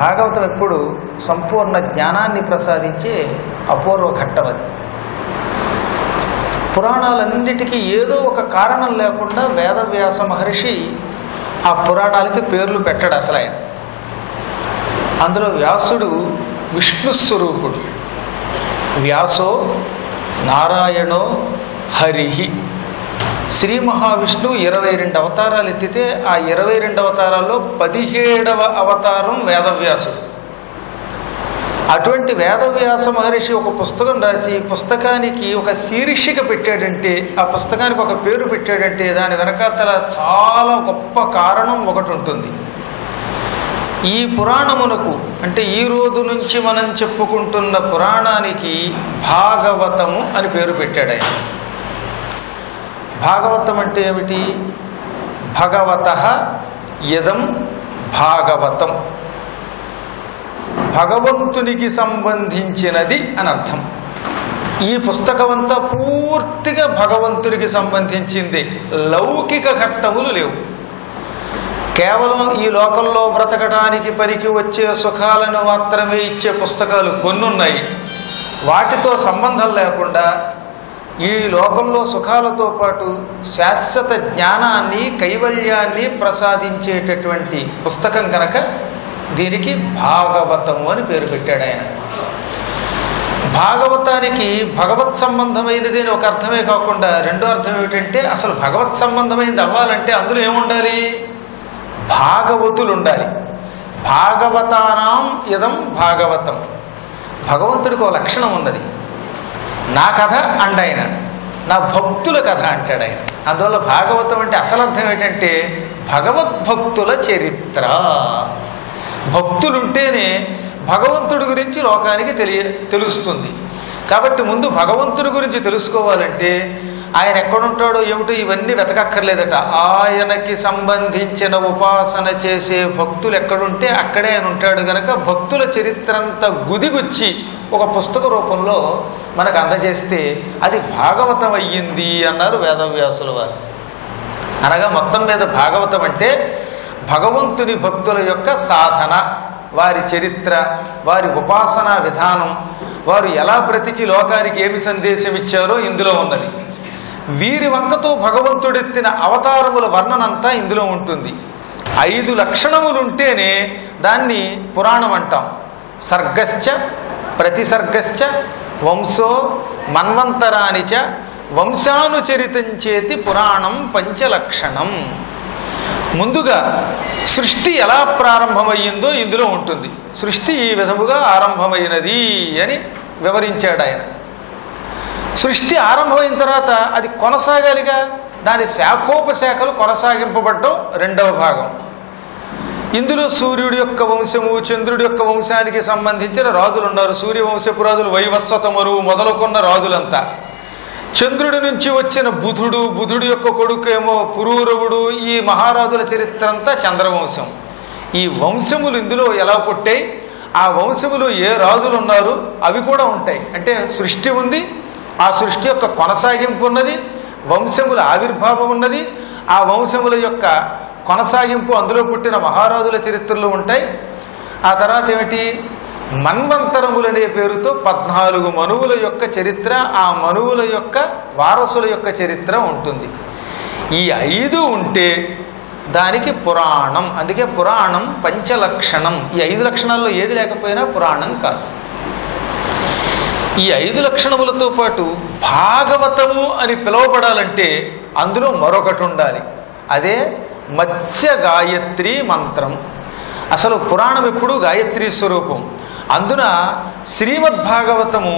భాగవతం ఎప్పుడు సంపూర్ణ జ్ఞానాన్ని ప్రసాదించే అపూర్వ ఘట్టం అది. పురాణాలన్నిటికీ ఏదో ఒక కారణం లేకుండా వేదవ్యాస మహర్షి ఆ పురాణాలకి పేర్లు పెట్టాడు అసలు ఆయన. అందులో వ్యాసుడు విష్ణు స్వరూపుడు. వ్యాసో నారాయణో హరిహి. శ్రీ మహావిష్ణువు 22 అవతారాలు ఎత్తితే ఆ 22 అవతారాల్లో 17వ అవతారం వేదవ్యాసుడు. అటువంటి వేదవ్యాస మహర్షి ఒక పుస్తకం రాసి పుస్తకానికి ఒక శీర్షిక పెట్టాడంటే, ఆ పుస్తకానికి ఒక పేరు పెట్టాడంటే దాని వెనకాతల చాలా గొప్ప కారణం ఒకటి ఉంటుంది. ఈ పురాణమునకు అంటే ఈ రోజు నుంచి మనం చెప్పుకుంటున్న పురాణానికి భాగవతము అని పేరు పెట్టాడు ఆయన. భాగవతం అంటే ఏమిటి? భగవతః ఇదం భాగవతం, భగవంతునికి సంబంధించినది అని అర్థం. ఈ పుస్తకమంతా పూర్తిగా భగవంతునికి సంబంధించింది. లౌకిక ఘట్టములు లేవు. కేవలం ఈ లోకంలో బ్రతకడానికి పనికి వచ్చే సుఖాలను మాత్రమే ఇచ్చే పుస్తకాలు కొన్ని ఉన్నాయి. వాటితో సంబంధం లేకుండా ఈ లోకంలో సుఖాలతో పాటు శాశ్వత జ్ఞానాన్ని కైవల్యాన్ని ప్రసాదించేటటువంటి పుస్తకం కనుక దీనికి భాగవతము అని పేరు పెట్టాడు ఆయన. భాగవతానికి భగవత్ సంబంధమైనది అని ఒక అర్థమే కాకుండా రెండో అర్థం ఏమిటంటే, అసలు భగవత్ సంబంధమైనది అవ్వాలంటే అందులో ఏముండాలి? భాగవతులు ఉండాలి. భాగవతానాం ఇదం భాగవతం. భగవంతుడికి ఒక లక్షణం ఉన్నది. నా కథ అండాయన, నా భక్తుల కథ అంటాడు ఆయన. అందువల్ల భాగవతం అంటే అసలు అర్థం ఏంటంటే భగవద్భక్తుల చరిత్ర. భక్తులుంటేనే భగవంతుడి గురించి లోకానికి తెలుస్తుంది. కాబట్టి ముందు భగవంతుడి గురించి తెలుసుకోవాలంటే ఆయన ఎక్కడుంటాడో ఏమిటో ఇవన్నీ వెతకక్కర్లేదట. ఆయనకి సంబంధించిన ఉపాసన చేసే భక్తులు ఎక్కడుంటే అక్కడే ఆయన ఉంటాడు కనుక భక్తుల చరిత్ర అంతా గుదిగుచ్చి ఒక పుస్తక రూపంలో మనకు అందజేస్తే అది భాగవతం అయ్యింది అన్నారు వేదవ్యాసుల వారు. అనగా మొత్తం మీద భాగవతం అంటే భగవంతుని భక్తుల యొక్క సాధన, వారి చరిత్ర, వారి ఉపాసనా విధానం, వారు ఎలా బ్రతికి లోకానికి ఏమి సందేశం ఇచ్చారో ఇందులో ఉన్నది. వీరి వంకతో భగవంతుడెత్తిన అవతారముల వర్ణనంతా ఇందులో ఉంటుంది. 5 లక్షణములుంటేనే దాన్ని పురాణం అంటాం. సర్గశ్చ ప్రతిసర్గశ్చ వంశో మన్వంతరానిచ వంశానుచరితంచేతి పురాణం పంచలక్షణం. ముందుగా సృష్టి ఎలా ప్రారంభమయ్యిందో ఇందులో ఉంటుంది. సృష్టి ఈ విధముగా ఆరంభమైనది అని వివరించాడు ఆయన. సృష్టి ఆరంభమైన తర్వాత అది కొనసాగాలిగా, దాని శాఖోపశాఖలు కొనసాగింపబడటం రెండవ భాగం. ఇందులో సూర్యుడి యొక్క వంశము, చంద్రుడి యొక్క వంశానికి సంబంధించిన రాజులు ఉన్నారు. సూర్యవంశపు రాజులు వైవస్వతమరు మొదలుకున్న రాజులంతా. చంద్రుడి నుంచి వచ్చిన బుధుడు, బుధుడి యొక్క కొడుకేమో పురూరవుడు. ఈ మహారాజుల చరిత్ర అంతా చంద్రవంశం. ఈ వంశములు ఇందులో ఎలా పుట్టాయి, ఆ వంశములు ఏ రాజులు ఉన్నారు అవి కూడా ఉంటాయి. అంటే సృష్టి ఉంది, ఆ సృష్టి యొక్క కొనసాగింపు ఉన్నది, వంశముల ఆవిర్భావం ఉన్నది, ఆ వంశముల యొక్క కొనసాగింపు అందులో పుట్టిన మహారాజుల చరిత్రలు ఉంటాయి. ఆ తర్వాత ఏమిటి, మన్వంతరములనే పేరుతో 14 మనువుల యొక్క చరిత్ర, ఆ మనువుల యొక్క వారసుల యొక్క చరిత్ర ఉంటుంది. ఈ 5 ఉంటే దానికి పురాణం. అందుకే పురాణం పంచలక్షణం. ఈ 5 లక్షణాల్లో ఏది లేకపోయినా పురాణం కాదు. ఈ 5 లక్షణములతో పాటు భాగవతము అని పిలువబడాలంటే అందులో మరొకటి ఉండాలి. అదే మత్స్య గాయత్రి మంత్రం. అసలు పురాణం ఎప్పుడూ గాయత్రి స్వరూపం. అందున శ్రీమద్భాగవతము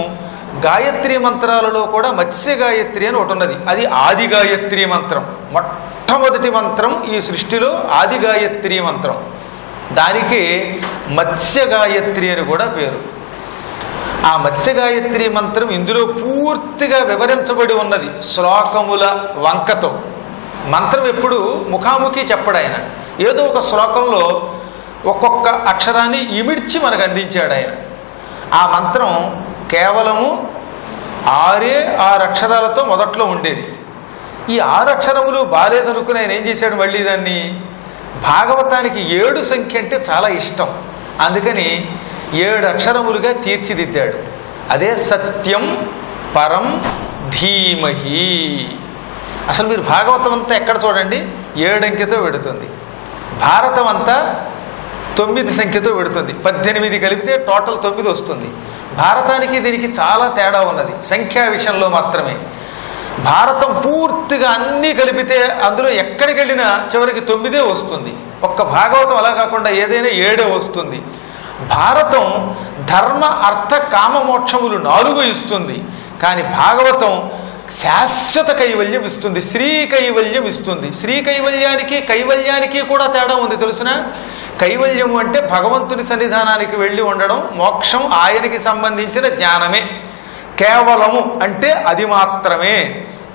గాయత్రి మంత్రాలలో కూడా మత్స్య గాయత్రి అని ఒకటి ఉన్నది. అది ఆది గాయత్రి మంత్రం. మొట్టమొదటి మంత్రం ఈ సృష్టిలో ఆది గాయత్రి మంత్రం. దానికి మత్స్య గాయత్రి అని కూడా పేరు. ఆ మత్స్య గాయత్రి మంత్రం ఇందులో పూర్తిగా వివరించబడి ఉన్నది శ్లోకముల వంకతో. మంత్రం ఎప్పుడు ముఖాముఖి చెప్పడాయన. ఏదో ఒక శ్లోకంలో ఒక్కొక్క అక్షరాన్ని ఇమిడ్చి మనకు అందించాడు ఆయన. ఆ మంత్రం కేవలము 6 అక్షరాలతో మొదట్లో ఉండేది. ఈ 6 అక్షరములు బాలేదనుకుని ఆయన ఏం చేశాడు, మళ్ళీ దాన్ని భాగవతానికి 7 సంఖ్య అంటే చాలా ఇష్టం. అందుకని 7 అక్షరములుగా తీర్చిదిద్దాడు. అదే సత్యం పరం ధీమహి. అసలు మీరు భాగవతం అంతా ఎక్కడ చూడండి 7 అంకెతో పెడుతుంది, భారతం అంతా 9 సంఖ్యతో పెడుతుంది, 18 కలిపితే టోటల్ 9 వస్తుంది. భారతానికి దీనికి చాలా తేడా ఉన్నది సంఖ్యా విషయంలో మాత్రమే. భారతం పూర్తిగా అన్నీ కలిపితే అందులో ఎక్కడికి వెళ్ళినా చివరికి 9 వస్తుంది. ఒక్క భాగవతం అలా కాకుండా ఏదైనా 7 వస్తుంది. భారతం ధర్మ అర్థ కామ మోక్షములు 4 ఇస్తుంది, కానీ భాగవతం శాశ్వత కైవల్యం ఇస్తుంది, శ్రీ కైవల్యం ఇస్తుంది. శ్రీ కైవల్యానికి కైవల్యానికి కూడా తేడా ఉంది తెలుసునా? కైవల్యము అంటే భగవంతుని సన్నిధానానికి వెళ్ళి ఉండడం, మోక్షం ఆయనకి సంబంధించిన జ్ఞానమే. కేవలము అంటే అది మాత్రమే.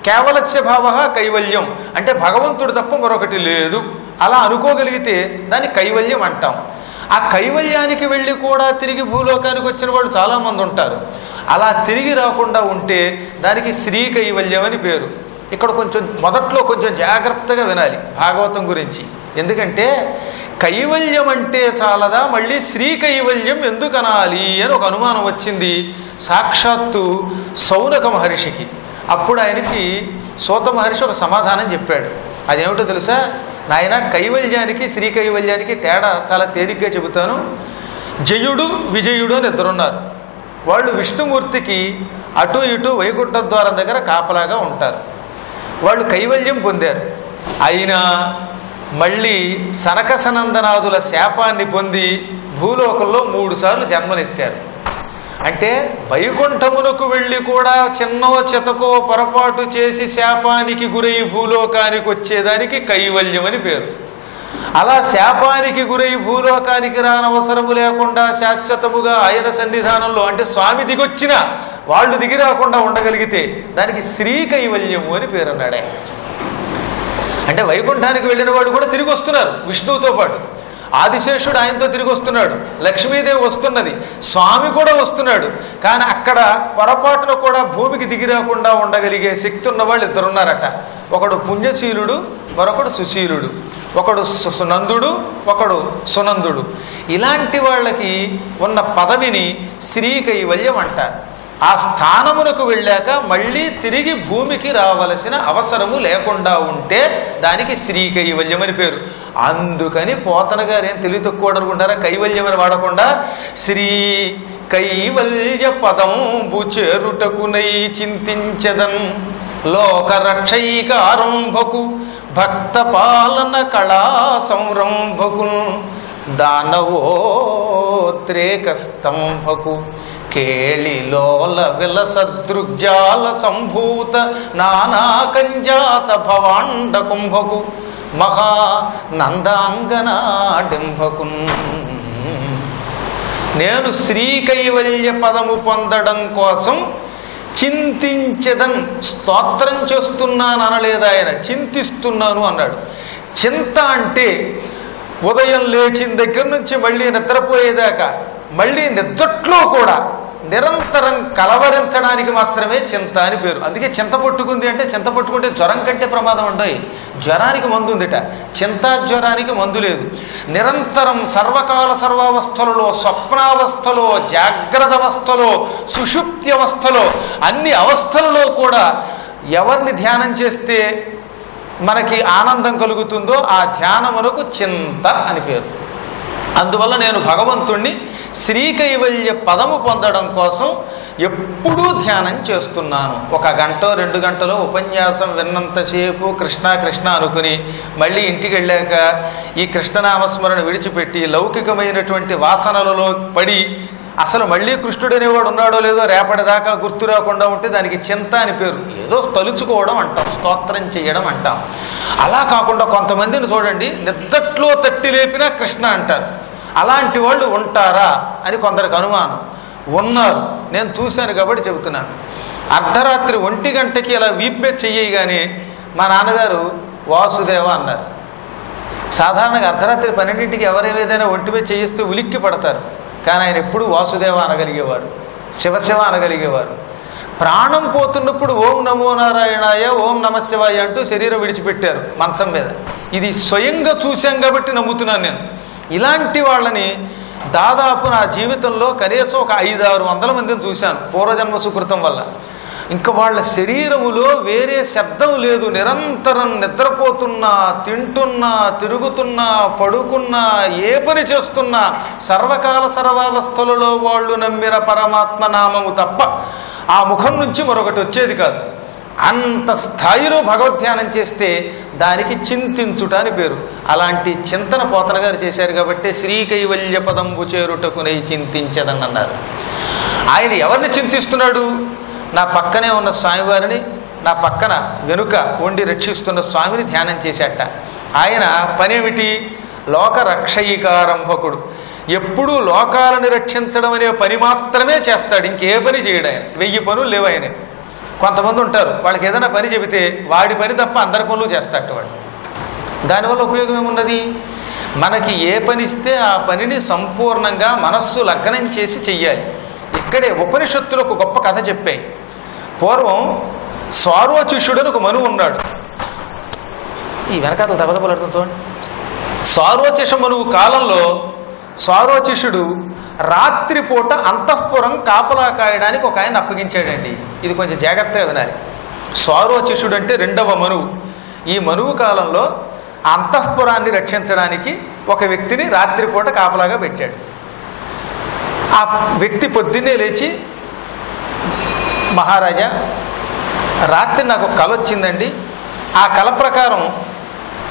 కేవలస్య భావ కైవల్యం అంటే భగవంతుడు తప్ప మరొకటి లేదు అలా అనుకోగలిగితే దాన్ని కైవల్యం అంటాం. ఆ కైవల్యానికి వెళ్ళి కూడా తిరిగి భూలోకానికి వచ్చిన వాళ్ళు చాలామంది ఉంటారు. అలా తిరిగి రాకుండా ఉంటే దానికి శ్రీ కైవల్యం అని పేరు. ఇక్కడ మొదట్లో కొంచెం జాగ్రత్తగా వినాలి భాగవతం గురించి. ఎందుకంటే కైవల్యం అంటే చాలదా, మళ్ళీ శ్రీ కైవల్యం ఎందుకు అనాలి అని ఒక అనుమానం వచ్చింది సాక్షాత్తు సౌనక మహర్షికి. అప్పుడు ఆయనకి సూత మహర్షి ఒక సమాధానం చెప్పాడు. అదేమిటో తెలుసా? నాయన, కైవల్యానికి శ్రీ కైవల్యానికి తేడా చాలా తేలిగ్గా చెబుతాను. జయుడు విజయుడు అని 2 ఉన్నారు. వాళ్ళు విష్ణుమూర్తికి అటు ఇటు వైకుంఠ ద్వారం దగ్గర కాపలాగా ఉంటారు. వాళ్ళు కైవల్యం పొందారు. అయినా మళ్ళీ సనక సనందనాదుల శాపాన్ని పొంది భూలోకంలో 3 సార్లు జన్మనెత్తారు. అంటే వైకుంఠమునకు వెళ్ళి కూడా చిన్నో చితకో పొరపాటు చేసి శాపానికి గురై భూలోకానికి వచ్చేదానికి కైవల్యం అని పేరు. అలా శాపానికి గురై భూలోకానికి రానవసరము లేకుండా శాశ్వతముగా ఆయన సన్నిధానంలో అంటే స్వామి దిగొచ్చినా వాళ్ళు దిగి రాకుండా ఉండగలిగితే దానికి శ్రీ కైవల్యము అని పేరు అన్నాడే. అంటే వైకుంఠానికి వెళ్ళిన వాడు కూడా తిరిగి వస్తున్నారు విష్ణువుతో పాటు. ఆదిశేషుడు ఆయనతో తిరిగి వస్తున్నాడు, లక్ష్మీదేవి వస్తున్నది, స్వామి కూడా వస్తున్నాడు. కానీ అక్కడ పొరపాటున కూడా భూమికి దిగి రాకుండా ఉండగలిగే శక్తి ఉన్న వాళ్ళు 2 ఉన్నారట. ఒకడు పుణ్యశీలుడు, మరొకడు సుశీలుడు. ఒకడు సునందుడు, ఒకడు సునందుడు. ఇలాంటి వాళ్ళకి ఉన్న పదవిని శ్రీ కైవల్యం అంటారు. ఆ స్థానమునకు వెళ్ళాక మళ్ళీ తిరిగి భూమికి రావలసిన అవసరము లేకుండా ఉంటే దానికి శ్రీ కైవల్యం అని పేరు. అందుకని పోతన గారు ఏం తెలివి తక్కువ అనుకుంటారా? కైవల్యం అని వాడకుండా శ్రీ కైవల్య పదంబు చేరుటకునై చింతించదన్ లోకరక్షైకారంభకు భక్త పాలన కళా సంరంభకు దానవోద్రేకస్తంభకు కేళిలోల విలసదృగ్జాల సంభూత నానాకంజాత భవాండ కుంభకు మహానందాంగనాడింభకు. నేను శ్రీ కైవల్య పదము పొందడం కోసం చింతించదన్, స్తోత్రం చేస్తున్నాను అనలేదు ఆయన, చింతిస్తున్నాను అన్నాడు. చింత అంటే ఉదయం లేచిన దగ్గర నుంచి మళ్ళీ నిద్రపోయేదాకా మళ్ళీ నిద్రట్లో కూడా నిరంతరం కలవరించడానికి మాత్రమే చింత అని పేరు. అందుకే చింత పట్టుకుంది అంటే చింత పట్టుకుంటే జ్వరం కంటే ప్రమాదం ఉండవు. జ్వరానికి మందు ఉందిట, చింతా జ్వరానికి మందు లేదు. నిరంతరం సర్వకాల సర్వావస్థలలో, స్వప్నావస్థలో, జాగ్రత్త అవస్థలో, సుషుప్తి అవస్థలో, అన్ని అవస్థలలో కూడా ఎవరిని ధ్యానం చేస్తే మనకి ఆనందం కలుగుతుందో ఆ ధ్యానమునకు చింత అని పేరు. అందువల్ల నేను భగవంతుణ్ణి శ్రీ కైవల్య పదము పొందడం కోసం ఎప్పుడూ ధ్యానం చేస్తున్నాను. 1 గంట 2 గంటలో ఉపన్యాసం విన్నంతసేపు కృష్ణ కృష్ణ అనుకుని మళ్ళీ ఇంటికి వెళ్ళాక ఈ కృష్ణనామస్మరణ విడిచిపెట్టి లౌకికమైనటువంటి వాసనలలో పడి అసలు మళ్ళీ కృష్ణుడు అనేవాడు ఉన్నాడో లేదో రేపటిదాకా గుర్తు రాకుండా ఉంటే దానికి చింత అని పేరు. ఏదో తలుచుకోవడం అంటాం, స్తోత్రం చేయడం అంటాం. అలా కాకుండా కొంతమందిని చూడండి, నిద్దట్లో తట్టి లేపినా కృష్ణ అంటారు. అలాంటి వాళ్ళు ఉంటారా అని కొందరికి అనుమానం. ఉన్నారు, నేను చూశాను కాబట్టి చెబుతున్నాను. అర్ధరాత్రి 1 గంటకి అలా వీపే చెయ్యగానే మా నాన్నగారు వాసుదేవ అన్నారు. సాధారణంగా అర్ధరాత్రి 12ంటికి ఎవరేదైనా ఒంటిపై చేయిస్తూ ఉలిక్కి పడతారు. కానీ ఆయన ఎప్పుడు వాసుదేవ అనగలిగేవారు, శివశివ అనగలిగేవారు. ప్రాణం పోతున్నప్పుడు ఓం నమో నారాయణాయ, ఓం నమశివాయ అంటూ శరీరం విడిచిపెట్టారు మంచం మీద. ఇది స్వయంగా చూశాం కాబట్టి నమ్ముతున్నాను నేను. ఇలాంటి వాళ్ళని దాదాపు నా జీవితంలో కనీసం ఒక 500-600 మందిని చూశాను పూర్వజన్మ సుకృతం వల్ల. ఇంకా వాళ్ళ శరీరములో వేరే శబ్దం లేదు, నిరంతరం నిద్రపోతున్నా, తింటున్నా, తిరుగుతున్నా, పడుకున్నా, ఏ పని చేస్తున్నా సర్వకాల సర్వావస్థలలో వాళ్ళు నమ్మిన పరమాత్మ నామము తప్ప ఆ ముఖం నుంచి మరొకటి వచ్చేది కాదు. అంత స్థాయిలో భగవద్ధ్యానం చేస్తే దానికి చింతించుట అని పేరు. అలాంటి చింతన పోతన గారు చేశారు కాబట్టి శ్రీకైవల్య పదంబు చేరుటకునై చింతించదని అన్నారు. ఆయన ఎవరిని చింతిస్తున్నాడు? నా పక్కనే ఉన్న స్వామివారిని, నా పక్కన వెనుక ఉండి రక్షిస్తున్న స్వామిని ధ్యానం చేశాట. ఆయన పనేమిటి? లోక రక్షయికారంభకుడు. ఎప్పుడూ లోకాలను రక్షించడం అనే పని మాత్రమే చేస్తాడు, ఇంకే పని చేయడు ఆయన. 1000 పనులు లేవు ఆయన. కొంతమంది ఉంటారు, వాళ్ళకి ఏదైనా పని చెబితే వాడి పని తప్ప అందరి పనులు చేస్తాడు వాడు. దానివల్ల ఉపయోగం ఏమున్నది? మనకి ఏ పని ఇస్తే ఆ పనిని సంపూర్ణంగా మనస్సు లగ్నం చేసి చెయ్యాలి. ఇక్కడే ఉపనిషత్తులు ఒక గొప్ప కథ చెప్పాయి. పూర్వం సార్వచిషుడని ఒక మనువు ఉన్నాడు. ఈ వెనకాతలు దెబ్బదెబ్బలాడుతూ సార్వచిష మనువు కాలంలో సార్వచిషుడు రాత్రిపూట అంతఃపురం కాపలా కాయడానికి ఒక ఆయన అప్పగించాడండి. ఇది కొంచెం జాగ్రత్తగా వినాలి. సార్వచిషుడు అంటే 2వ మనువు. ఈ మనువు కాలంలో అంతఃపురాన్ని రక్షించడానికి ఒక వ్యక్తిని రాత్రిపూట కాపలాగా పెట్టాడు. ఆ వ్యక్తి పొద్దున్నే లేచి, మహారాజా, రాత్రి నాకు ఒక కల వచ్చిందండి. ఆ కల ప్రకారం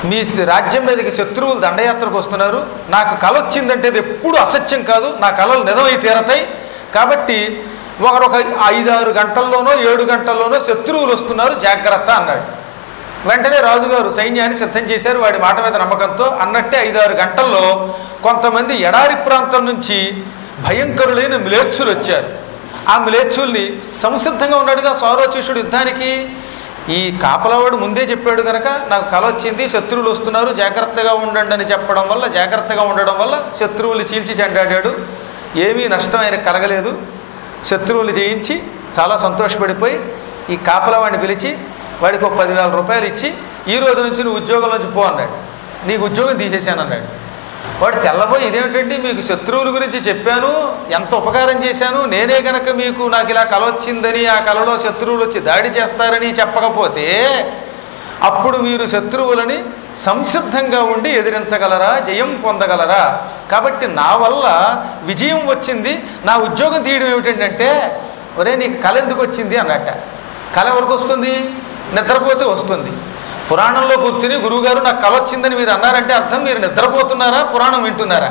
మీ రాజ్యం మీదకి శత్రువులు దండయాత్రకు వస్తున్నారు. నాకు కల వచ్చిందంటే అది ఎప్పుడు అసత్యం కాదు, నా కళలు నిజమై తీరతాయి. కాబట్టి ఒక 5-6 గంటల్లోనో 7 గంటల్లోనో శత్రువులు వస్తున్నారు, జాగ్రత్త అన్నాడు. వెంటనే రాజుగారు సైన్యాన్ని సిద్ధం చేశారు వాడి మాట మీద నమ్మకంతో. అన్నట్టే 5-6 గంటల్లో కొంతమంది ఎడారి ప్రాంతం నుంచి భయంకరులైన మ్లేచ్చులు వచ్చారు. ఆ మ్లేచ్చుల్ని సంసిద్ధంగా ఉన్నాడుగా సార్వచిషుడు యుద్ధానికి. ఈ కాపలవాడు ముందే చెప్పాడు కనుక నాకు కల వచ్చింది, శత్రువులు వస్తున్నారు, జాగ్రత్తగా ఉండండి అని చెప్పడం వల్ల, జాగ్రత్తగా ఉండడం వల్ల శత్రువులు చీల్చి చెండాడాడు. ఏమీ నష్టం ఆయన కలగలేదు. శత్రువులు జయించి చాలా సంతోషపడిపోయి ఈ కాపలవాడిని పిలిచి వాడికి ఒక 10,000 రూపాయలు ఇచ్చి, ఈ రోజు నుంచి నువ్వు ఉద్యోగం నుంచి పో అన్నాడు. నీకు ఉద్యోగం తీసేశాను అన్నాడు. వాడు తెల్లబోయి, ఇదేమిటండి, మీకు శత్రువుల గురించి చెప్పాను, ఎంత ఉపకారం చేశాను, నేనే కనుక మీకు నాకు ఇలా కల వచ్చిందని, ఆ కలలో శత్రువులు వచ్చి దాడి చేస్తారని చెప్పకపోతే అప్పుడు మీరు శత్రువులని సంసిద్ధంగా ఉండి ఎదిరించగలరా, జయం పొందగలరా? కాబట్టి నా వల్ల విజయం వచ్చింది, నా ఉద్యోగం తీయడం ఏమిటంటే, ఒరే నీకు కల ఎందుకు వచ్చింది అన్నట్ట. కల ఎవరికి వస్తుంది? నిద్రపోతే వస్తుంది. పురాణంలో కూర్చుని గురువుగారు నాకు కల వచ్చిందని మీరు అన్నారంటే అర్థం మీరు నిద్రపోతున్నారా, పురాణం వింటున్నారా?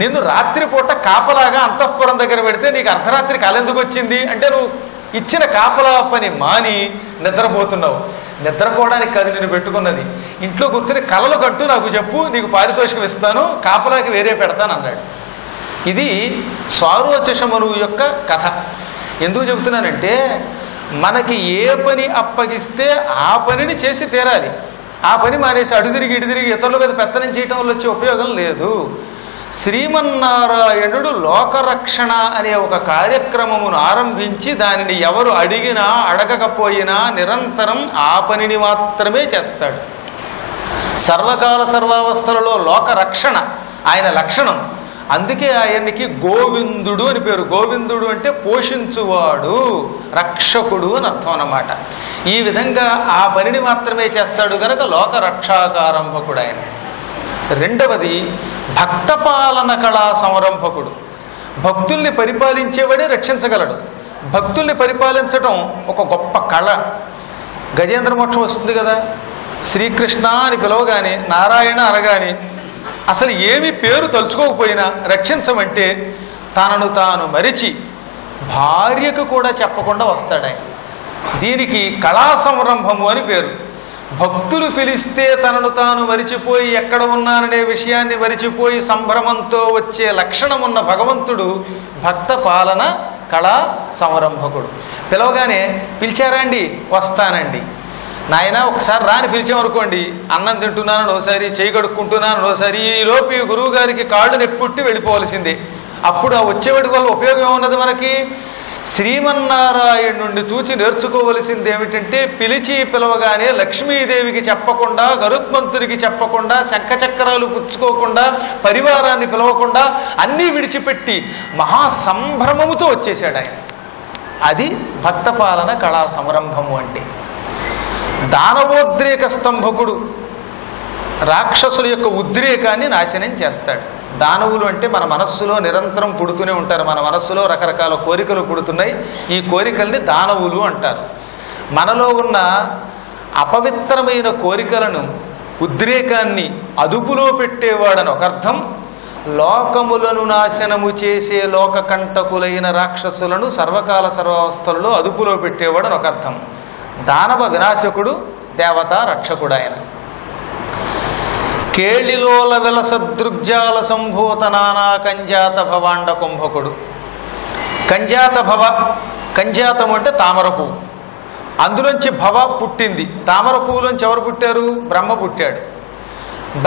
నిన్ను రాత్రిపూట కాపలాగా అంతఃపురం దగ్గర పెడితే నీకు అర్ధరాత్రి కల ఎందుకు వచ్చింది అంటే నువ్వు ఇచ్చిన కాపలా పని మాని నిద్రపోతున్నావు. నిద్రపోవడానికి కాదు నేను పెట్టుకున్నది, ఇంట్లో కూర్చుని కలలు కట్టు, నాకు చెప్పు, నీకు పారితోషికం ఇస్తాను, కాపలాకి వేరే పెడతాను అన్నాడు. ఇది సార్వచిష మనువు యొక్క కథ. ఎందుకు చెబుతున్నానంటే మనకి ఏ పని అప్పగిస్తే ఆ పనిని చేసి తీరాలి. ఆ పని మానేసి అడుదిరిగి ఇటుదిరిగి ఇతరుల మీద పెత్తనం చేయటం వల్ల వచ్చే ఉపయోగం లేదు. శ్రీమన్నారాయణుడు లోకరక్షణ అనే ఒక కార్యక్రమమును ఆరంభించి దానిని ఎవరు అడిగినా అడగకపోయినా నిరంతరం ఆ పనిని మాత్రమే చేస్తాడు. సర్వకాల సర్వావస్థలలో లోకరక్షణ ఆయన లక్షణం. అందుకే ఆయనకి గోవిందుడు అని పేరు. గోవిందుడు అంటే పోషించువాడు, రక్షకుడు అని అర్థం అన్నమాట. ఈ విధంగా ఆ పనిని మాత్రమే చేస్తాడు కనుక లోక రక్షాకారంభకుడు ఆయన. 2వది భక్తపాలన కళా సంరంభకుడు. భక్తుల్ని పరిపాలించేవాడే రక్షించగలడు. భక్తుల్ని పరిపాలించడం ఒక గొప్ప కళ. గజేంద్ర మోక్షం వస్తుంది కదా, శ్రీకృష్ణ అని పిలవగానే, నారాయణ అనగానే అసలు ఏమి పేరు తలుచుకోకపోయినా రక్షించమంటే తనను తాను మరిచి భార్యకు కూడా చెప్పకుండా వస్తాడు ఆయన. దీనికి కళా సంరంభము అని పేరు. భక్తులు పిలిస్తే తనను తాను మరిచిపోయి ఎక్కడ ఉన్నాననే విషయాన్ని మరిచిపోయి సంభ్రమంతో వచ్చే లక్షణం ఉన్న భగవంతుడు భక్త పాలన కళా సంరంభకుడు. పిలవగానే పిలిచారా అండి, వస్తానండి. నాయన ఒకసారి రాని పిలిచామనుకోండి, అన్నం తింటున్నాను ఒకసారి, చేయి కడుక్కుంటున్నాను ఒకసారి, ఈలోపు ఈ గురువు గారికి కాళ్ళు నెప్పుట్టి వెళ్ళిపోవలసిందే. అప్పుడు ఆ వచ్చేవాడి వల్ల ఉపయోగం ఏమున్నది మనకి? శ్రీమన్నారాయణుణ్ణి చూచి నేర్చుకోవలసింది ఏమిటంటే పిలిచి పిలవగానే లక్ష్మీదేవికి చెప్పకుండా, గరుత్మంతుడికి చెప్పకుండా, శంఖచక్రాలు పుచ్చుకోకుండా, పరివారాన్ని పిలవకుండా అన్నీ విడిచిపెట్టి మహాసంభ్రమముతో వచ్చేసాడు ఆయన. అది భక్తపాలన కళా సంరంభము అంటే. దానవోద్రేక స్తంభకుడు రాక్షసుల యొక్క ఉద్రేకాన్ని నాశనం చేస్తాడు. దానవులు అంటే మన మనస్సులో నిరంతరం పుడుతూనే ఉంటారు. మన మనస్సులో రకరకాల కోరికలు పుడుతున్నాయి. ఈ కోరికల్ని దానవులు అంటారు. మనలో ఉన్న అపవిత్రమైన కోరికలను, ఉద్రేకాన్ని అదుపులో పెట్టేవాడని ఒక అర్థం. లోకములను నాశనము చేసే లోకకంటకులైన రాక్షసులను సర్వకాల సర్వావస్థలలో అదుపులో పెట్టేవాడని ఒక అర్థం. దానవ వినాశకుడు, దేవతా రక్షకుడు ఆయన. కేళిలోల విలసదృగ్జాల సంభూత నానా కంజాత భవాండ కుంభకుడు. కంజాత భవ, కంజాతం అంటే తామర పువ్వు, అందులోంచి భవ పుట్టింది. తామర పువ్వులోంచి ఎవరు పుట్టారు? బ్రహ్మ పుట్టాడు.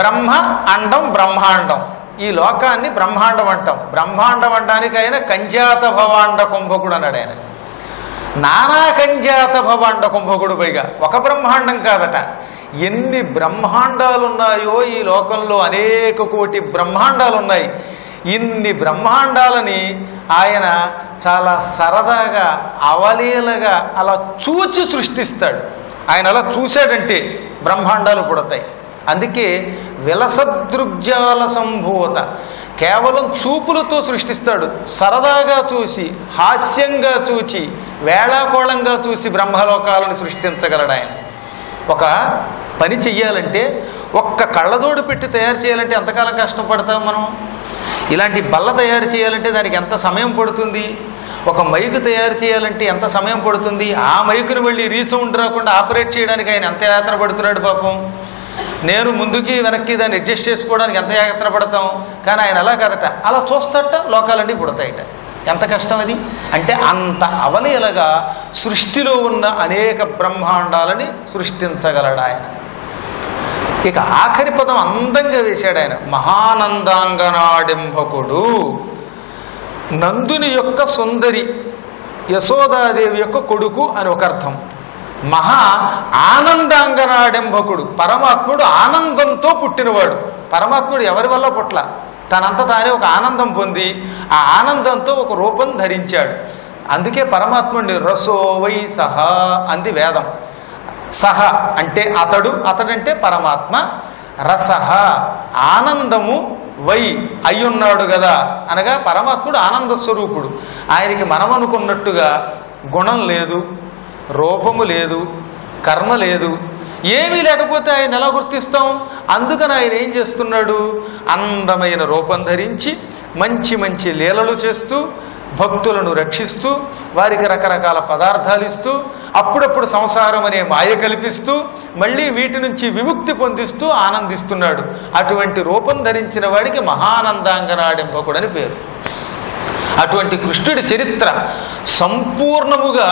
బ్రహ్మ అండం, బ్రహ్మాండం. ఈ లోకాన్ని బ్రహ్మాండం అంటాం. బ్రహ్మాండం అనడానికి ఆయన కంజాత భవాండ కుంభకుడు అన్నాడు ఆయన. నానా కంజాత భవాండ కుంభకుడు. పైగా ఒక బ్రహ్మాండం కాదట, ఎన్ని బ్రహ్మాండాలు ఉన్నాయో ఈ లోకంలో, అనేక కోటి బ్రహ్మాండాలు ఉన్నాయి. ఇన్ని బ్రహ్మాండాలని ఆయన చాలా సరదాగా, అవలీలగా అలా చూచి సృష్టిస్తాడు. ఆయన అలా చూశాడంటే బ్రహ్మాండాలు పుడతాయి. అందుకే విలసదృగ్జాల సంభూత, కేవలం చూపులతో సృష్టిస్తాడు. సరదాగా చూసి, హాస్యంగా చూచి, వేళాకోళంగా చూసి బ్రహ్మలోకాలను సృష్టించగలడు ఆయన. ఒక పని చెయ్యాలంటే, ఒక్క కళ్ళజోడు పెట్టి తయారు చేయాలంటే ఎంతకాలం కష్టపడతాం మనం? ఇలాంటి బల్ల తయారు చేయాలంటే దానికి ఎంత సమయం పడుతుంది? ఒక మైకు తయారు చేయాలంటే ఎంత సమయం పడుతుంది? ఆ మైకును మళ్ళీ రీసౌండ్ రాకుండా ఆపరేట్ చేయడానికి ఆయన ఎంత యాత్ర పడుతున్నాడు పాపం. నేను ముందుకి వెనక్కి దాన్ని అడ్జస్ట్ చేసుకోవడానికి ఎంత యాత్ర పడతాం. కానీ ఆయన అలా కదట, అలా చూస్తాట లోకాలన్నీ పుడతాయట. ఎంత కష్టం అది అంటే, అంత అవలీలగా సృష్టిలో ఉన్న అనేక బ్రహ్మాండాలని సృష్టించగలడు ఆయన. ఇక ఆఖరి పదం అందంగా వేశాడు ఆయన. మహానందాంగనాడింభకుడు. నందుని యొక్క సుందరి యశోదాదేవి యొక్క కొడుకు అని ఒక అర్థం. మహా ఆనందాంగనాడింభకుడు. పరమాత్ముడు ఆనందంతో పుట్టినవాడు. పరమాత్ముడు ఎవరి వల్ల పుట్ల, తనంత తానే ఒక ఆనందం పొంది ఆ ఆనందంతో ఒక రూపం ధరించాడు. అందుకే పరమాత్ముడిని రసో వై సహ అంది వేదం. సహ అంటే అతడు, అతడంటే పరమాత్మ. రసహ ఆనందము, వై అయ్యున్నాడు కదా అనగా పరమాత్ముడు ఆనంద స్వరూపుడు. ఆయనకి మనం అనుకున్నట్టుగా గుణం లేదు, రూపము లేదు, కర్మ లేదు, ఏమీ లేకపోతే ఆయన ఎలా గుర్తిస్తాం? అందుకని ఆయన ఏం చేస్తున్నాడు? అందమైన రూపం ధరించి మంచి మంచి లీలలు చేస్తూ, భక్తులను రక్షిస్తూ, వారికి రకరకాల పదార్థాలు ఇస్తూ, అప్పుడప్పుడు సంసారం అనే మాయ కల్పిస్తూ, మళ్ళీ వీటి నుంచి విముక్తి పొందిస్తూ ఆనందిస్తున్నాడు. అటువంటి రూపం ధరించిన వాడికి మహానందాంగనాడింపకుడని పేరు. అటువంటి కృష్ణుడి చరిత్ర సంపూర్ణముగా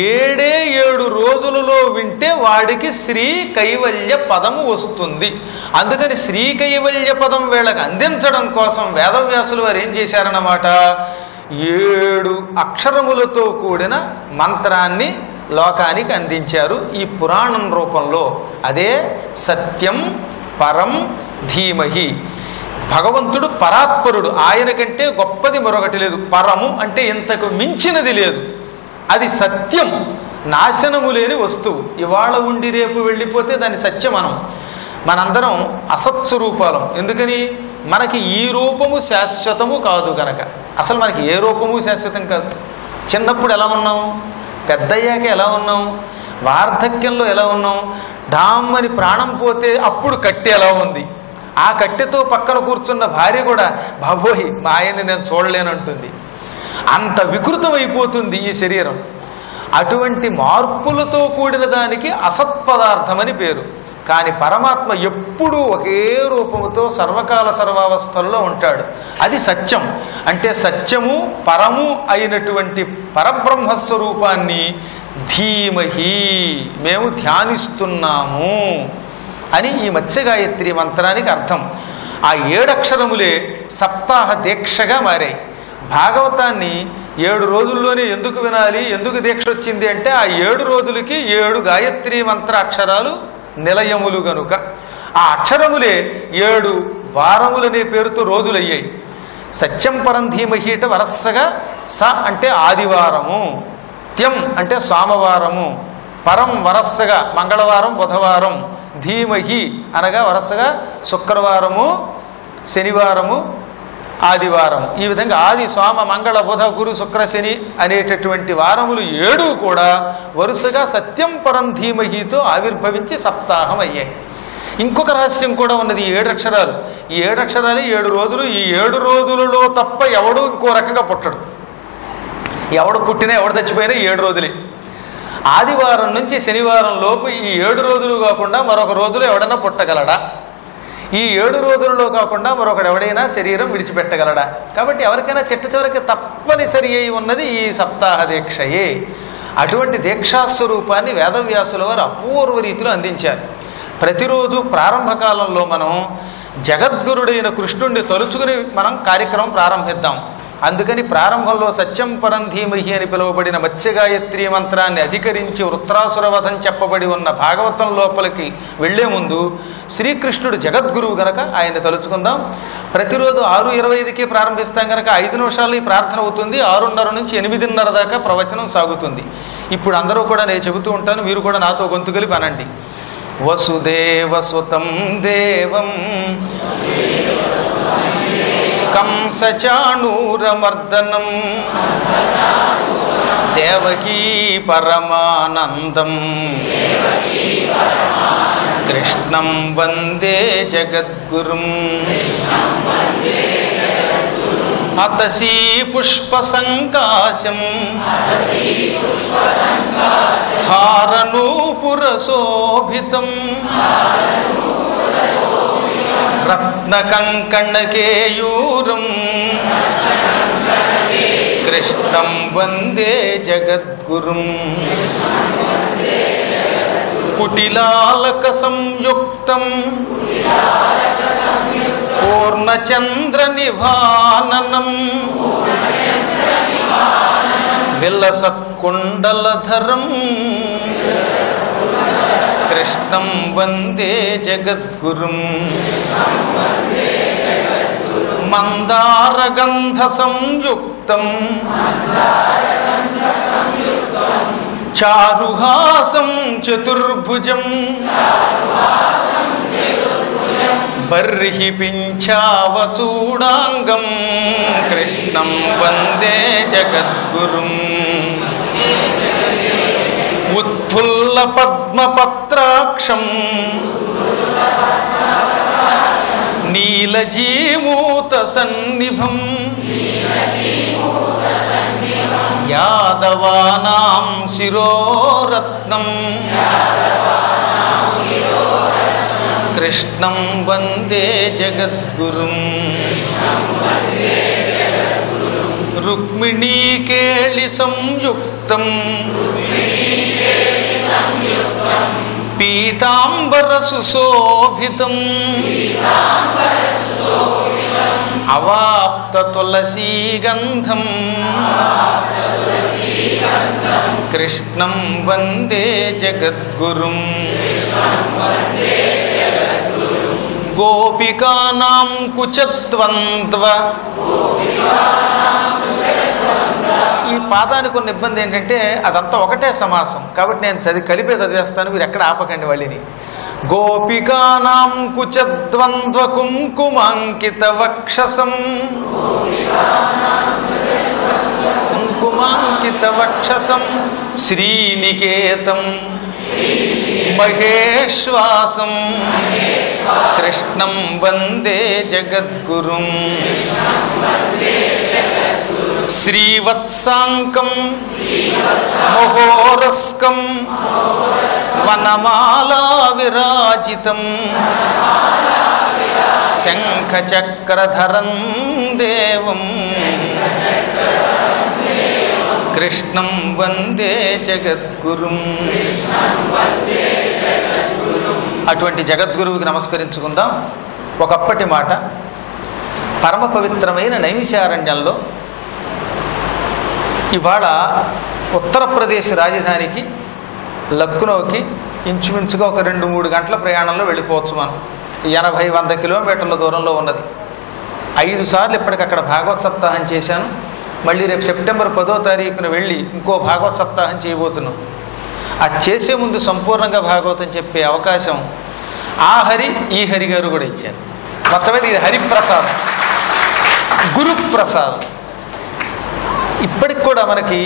7 రోజులలో వింటే వాడికి శ్రీ కైవల్య పదము వస్తుంది. అందుకని శ్రీ కైవల్య పదం వీళ్ళకి అందించడం కోసం వేదవ్యాసులు వారు ఏం చేశారన్నమాట, 7 అక్షరములతో కూడిన మంత్రాన్ని లోకానికి అందించారు ఈ పురాణం రూపంలో. అదే సత్యం పరం ధీమహి. భగవంతుడు పరాత్పరుడు, ఆయన కంటే గొప్పది మరొకటి లేదు. పరము అంటే ఇంతకు మించినది లేదు. అది సత్యం, నాశనము లేని వస్తువు. ఇవాళ ఉండి రేపు వెళ్ళిపోతే దాని సత్యం అనం. మనందరం అసత్స్వరూపాలం. ఎందుకని? మనకి ఈ రూపము శాశ్వతము కాదు కనుక. అసలు మనకి ఏ రూపము శాశ్వతం కాదు. చిన్నప్పుడు ఎలా ఉన్నాం, పెద్దయ్యాక ఎలా ఉన్నాం, వార్ధక్యంలో ఎలా ఉన్నాం, డామ్మని ప్రాణం పోతే అప్పుడు కట్టె ఎలా ఉంది. ఆ కట్టెతో పక్కన కూర్చున్న భార్య కూడా బాబోయ్ మా ఆయన్ని నేను చూడలేనంటుంది. అంత వికృతమైపోతుంది ఈ శరీరం. అటువంటి మార్పులతో కూడిన దానికి అసత్పదార్థమని పేరు. కానీ పరమాత్మ ఎప్పుడూ ఒకే రూపముతో సర్వకాల సర్వావస్థల్లో ఉంటాడు. అది సత్యం. అంటే సత్యము పరము అయినటువంటి పరబ్రహ్మస్వరూపాన్ని ధీమహి మేము ధ్యానిస్తున్నాము అని ఈ మత్స్యగాయత్రి మంత్రానికి అర్థం. ఆ 7 అక్షరములే సప్తాహ దీక్షగా మారాయి. భాగవతాన్ని 7 రోజుల్లోనే ఎందుకు వినాలి, ఎందుకు దీక్ష వచ్చింది అంటే ఆ 7 రోజులకి 7 గాయత్రీ మంత్ర అక్షరాలు నిలయములు గనుక ఆ అక్షరములే 7 వారములనే పేరుతో రోజులయ్యాయి. సత్యం పరం ధీమహీట వరసగా స అంటే ఆదివారము, త్యం అంటే సోమవారము, పరం వరసగా మంగళవారం బుధవారం, ధీమహి అనగా వరసగా శుక్రవారము శనివారము ఆదివారం. ఈ విధంగా ఆది సోమ మంగళ బుధ గురు శుక్ర శని అనేటటువంటి వారములు 7 కూడా వరుసగా సత్యం పరం ధీమహితో ఆవిర్భవించి సప్తాహం అయ్యాయి. ఇంకొక రహస్యం కూడా ఉన్నది. ఈ 7 అక్షరాలు, ఈ 7 అక్షరాలే 7 రోజులు. ఈ 7 రోజులలో తప్ప ఎవడు ఇంకో రకంగా పుట్టడు. ఎవడు పుట్టినా ఎవడు చచ్చిపోయినా 7 రోజులే. ఆదివారం నుంచి శనివారం లోపు ఈ 7 రోజులు కాకుండా మరొక రోజులో ఎవడన్నా పుట్టగలడా? ఈ 7 రోజులలో కాకుండా మరొకడు ఎవడైనా శరీరం విడిచిపెట్టగలడా? కాబట్టి ఎవరికైనా చిట్ట చివరికి తప్పనిసరి అయి ఉన్నది ఈ సప్తాహ దీక్షయే. అటువంటి దీక్షాస్వరూపాన్ని వేదవ్యాసుల వారు అపూర్వ రీతిలో అందించారు. ప్రతిరోజు ప్రారంభకాలంలో మనం జగద్గురుడైన కృష్ణుడిని తలుచుకుని మనం కార్యక్రమం ప్రారంభిద్దాం. అందుకని ప్రారంభంలో సత్యం పరం ధీమహి అని పిలువబడిన మత్స్యగాయత్రీ మంత్రాన్ని అధికరించి వృత్రాసురవధం చెప్పబడి ఉన్న భాగవతం లోపలికి వెళ్లే ముందు శ్రీకృష్ణుడు జగద్గురువు గనక ఆయన్ని తలుచుకుందాం. ప్రతిరోజు 6:25కి ప్రారంభిస్తాం కనుక 5 నిమిషాలు ఈ ప్రార్థన అవుతుంది. 6:30 నుంచి 8:30 దాకా ప్రవచనం సాగుతుంది. ఇప్పుడు అందరూ కూడా నేను చెబుతూ ఉంటాను, మీరు కూడా నాతో గొంతు కలిపి అనండి. వసుదేవసుతం దేవం కంసచాణూరమర్దనం దేవకీ పరమానందం కృష్ణం వందే జగద్గురుం అతసీ పుష్పసంకాశం హారనూపురశోభితం రత్నకంకణకేయూరం కృష్ణం వందే జగద్గురుం కుటిలాలక సంయుక్తం పూర్ణచంద్రనిభాననం విలసత్కుండలధరం కృష్ణం వందే జగద్గురుం మందారగంధ సంయుక్తం చారుహాసం చతుర్భుజం బర్హి పింఛావచూడాంగం కృష్ణం వందే జగద్గురుం ఉత్ఫుల్ల పద్మపత్రాక్షం నీలజీమూత సన్నిభం యాదవానాం శిరోరత్నం కృష్ణం వందే జగద్గురుం రుక్మిణీకేళి సంయుక్తం పీతాంబర సుశోభితం అవాప్త తులసీగంధం కృష్ణం వందే జగద్గురుం గోపికానాం కుచద్వంద్వ. ఈ పాదానికి కొన్ని ఇబ్బంది ఏంటంటే అదంతా ఒకటే సమాసం కాబట్టి నేను కలిపే చదివేస్తాను, మీరు ఎక్కడ ఆపకండి వాళ్ళని. గోపికానాం కుచద్వంద్వ కుంకుమాంకిత వక్షసం కుంకుమాంకిత వక్షసం శ్రీనికేతం మహేశ్వాసం కృష్ణం వందే జగద్గురుం శ్రీవత్సాంకం మహోరస్కం వనమాలా విరాజితం శంఖచక్రధరం దేవం కృష్ణం వందే జగద్గురుం. అటువంటి జగద్గురువుకి నమస్కరించుకుందాం. ఒకప్పటి మాట, పరమ పవిత్రమైన నైమిషారణ్యంలో ఇవాళ ఉత్తరప్రదేశ్ రాజధానికి లక్నోకి ఇంచుమించుగా ఒక 2-3 గంటల ప్రయాణంలో వెళ్ళిపోవచ్చు. మనం 80-100 కిలోమీటర్ల దూరంలో ఉన్నది. 5 సార్లు ఇప్పటికక్కడ భాగవత సప్తాహం చేశాను. మళ్ళీ రేపు సెప్టెంబర్ 10వ తారీఖున వెళ్ళి ఇంకో భాగవత సప్తాహం చేయబోతున్నాం. అది చేసే ముందు సంపూర్ణంగా భాగవతం చెప్పే అవకాశం ఆ హరి ఈ హరి గారు కూడా ఇచ్చారు. మొత్తమైతే ఇది హరిప్రసాదం, గురుప్రసాదం. ఇప్పటికి కూడా మనకి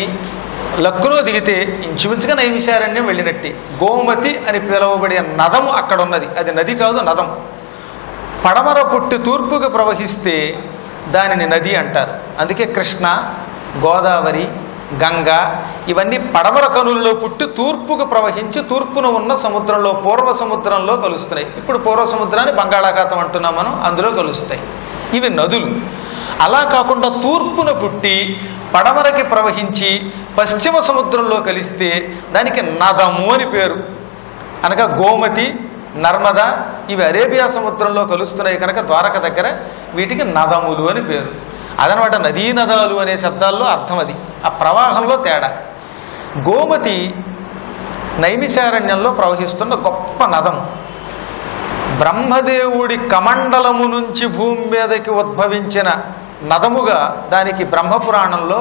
లక్నో దిగితే ఇంచుమించుగా నైమిషారణ్యం వెళ్ళినట్టే. గోమతి అని పిలువబడే నదము అక్కడ ఉన్నది. అది నది కాదు, నదం. పడమర పుట్టి తూర్పుగా ప్రవహిస్తే దానిని నది అంటారు. అందుకే కృష్ణ, గోదావరి, గంగా ఇవన్నీ పడమర కనులలో పుట్టి తూర్పుకు ప్రవహించి తూర్పున ఉన్న సముద్రంలో, పూర్వ సముద్రంలో కలుస్తున్నాయి. ఇప్పుడు పూర్వ సముద్రాన్ని బంగాళాఖాతం అంటున్నాం మనం, అందులో కలుస్తాయి. ఇవి నదులు. అలా కాకుండా తూర్పున పుట్టి పడమరకి ప్రవహించి పశ్చిమ సముద్రంలో కలిస్తే దానికి నదము అని పేరు. అనగా గోమతి, నర్మద ఇవి అరేబియా సముద్రంలో కలుస్తున్నాయి కనుక ద్వారక దగ్గర వీటికి నదములు అని పేరు. అదనమాట నదీ నదాలు అనే శబ్దాల్లో అర్థం అది, ఆ ప్రవాహంలో తేడా. గోమతి నైమిషారణ్యంలో ప్రవహిస్తున్న గొప్ప నదం. బ్రహ్మదేవుడి కమండలము నుంచి భూమి మీదకి ఉద్భవించిన నదముగా దానికి బ్రహ్మపురాణంలో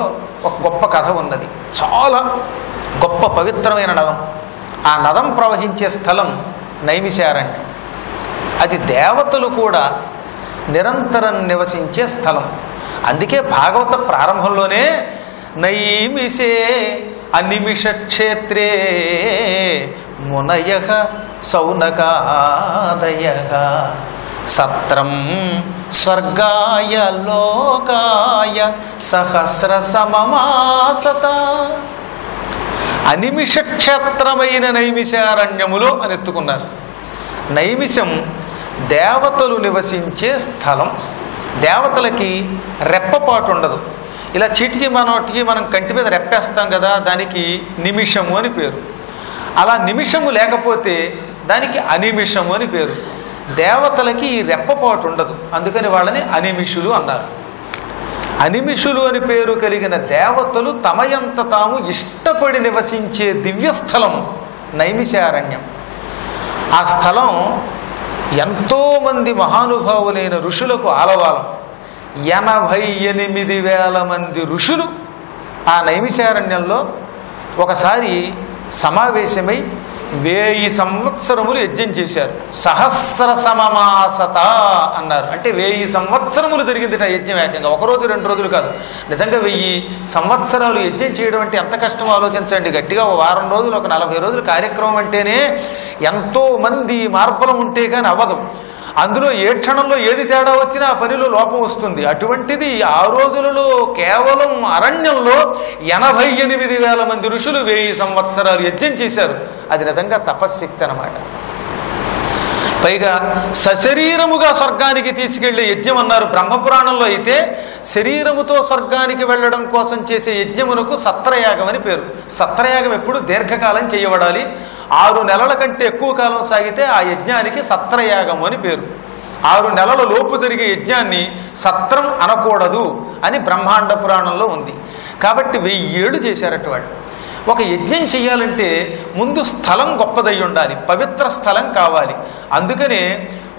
ఒక గొప్ప కథ ఉన్నది. చాలా గొప్ప పవిత్రమైన నదం. ఆ నదం ప్రవహించే స్థలం నైమిషారణ్యం. అది దేవతలు కూడా నిరంతరం నివసించే స్థలం. అందుకే భాగవత ప్రారంభంలోనే నైమిషే అనిమిష క్షేత్రే మునయః సౌనకాదయః సత్రం స్వర్గాయ లోకాయ సహస్ర సమమాసత. అనిమిష క్షేత్రమైన నైమిషారణ్యములో అని ఎత్తుకున్నారు. నైమిషం దేవతలు నివసించే స్థలం. దేవతలకి రెప్పపాటు ఉండదు. ఇలా చీటికి మనం కంటి మీద రెప్పేస్తాం కదా, దానికి నిమిషము అని పేరు. అలా నిమిషము లేకపోతే దానికి అనిమిషము అని పేరు. దేవతలకి ఈ రెప్పపాటు ఉండదు, అందుకని వాళ్ళని అనిమిషులు అన్నారు. అనిమిషులు అని పేరు కలిగిన దేవతలు తమయంత తాము ఇష్టపడి నివసించే దివ్యస్థలము నైమిషారణ్యం. ఆ స్థలం ఎంతోమంది మహానుభావులైన ఋషులకు ఆలవాలం. 88,000 మంది ఋషులు ఆ నైమిషారణ్యంలో ఒకసారి సమావేశమై 1000 సంవత్సరములు యజ్ఞం చేశారు. సహస్ర సమమాసత అన్నారు. అంటే 1000 సంవత్సరములు జరిగింది ఆ యజ్ఞం. ఏకంగా 1 రోజు 2 రోజులు కాదు, నిజంగా 1000 సంవత్సరాలు యజ్ఞం చేయడం అంటే ఎంత కష్టమో ఆలోచించండి. గట్టిగా 1 వారం రోజులు, ఒక 40 రోజుల కార్యక్రమం అంటేనే ఎంతో మంది మార్పులం ఉంటే కానీ అవ్వదు. అందులో ఏ క్షణంలో ఏది తేడా వచ్చినా ఆ పనిలో లోపం వస్తుంది. అటువంటిది ఆ రోజులలో కేవలం అరణ్యంలో 88,000 మంది ఋషులు 1000 సంవత్సరాలు యజ్ఞం చేశారు. అది నిజంగా తపశ్శక్తి అన్నమాట. పైగా సశరీరముగా స్వర్గానికి తీసుకెళ్లే యజ్ఞం అన్నారు. బ్రహ్మపురాణంలో అయితే శరీరముతో స్వర్గానికి వెళ్ళడం కోసం చేసే యజ్ఞమునకు సత్రయాగం అని పేరు. సత్రయాగం ఎప్పుడు దీర్ఘకాలం చేయబడాలి. 6 నెలల కంటే ఎక్కువ కాలం సాగితే ఆ యజ్ఞానికి సత్రయాగం అని పేరు. 6 నెలల లోపు జరిగే యజ్ఞాన్ని సత్రం అనకూడదు అని బ్రహ్మాండ పురాణంలో ఉంది. కాబట్టి 1000 ఏళ్ళు చేశారట వాళ్ళు. ఒక యజ్ఞం చేయాలంటే ముందు స్థలం గొప్పదై ఉండాలి, పవిత్ర స్థలం కావాలి. అందుకనే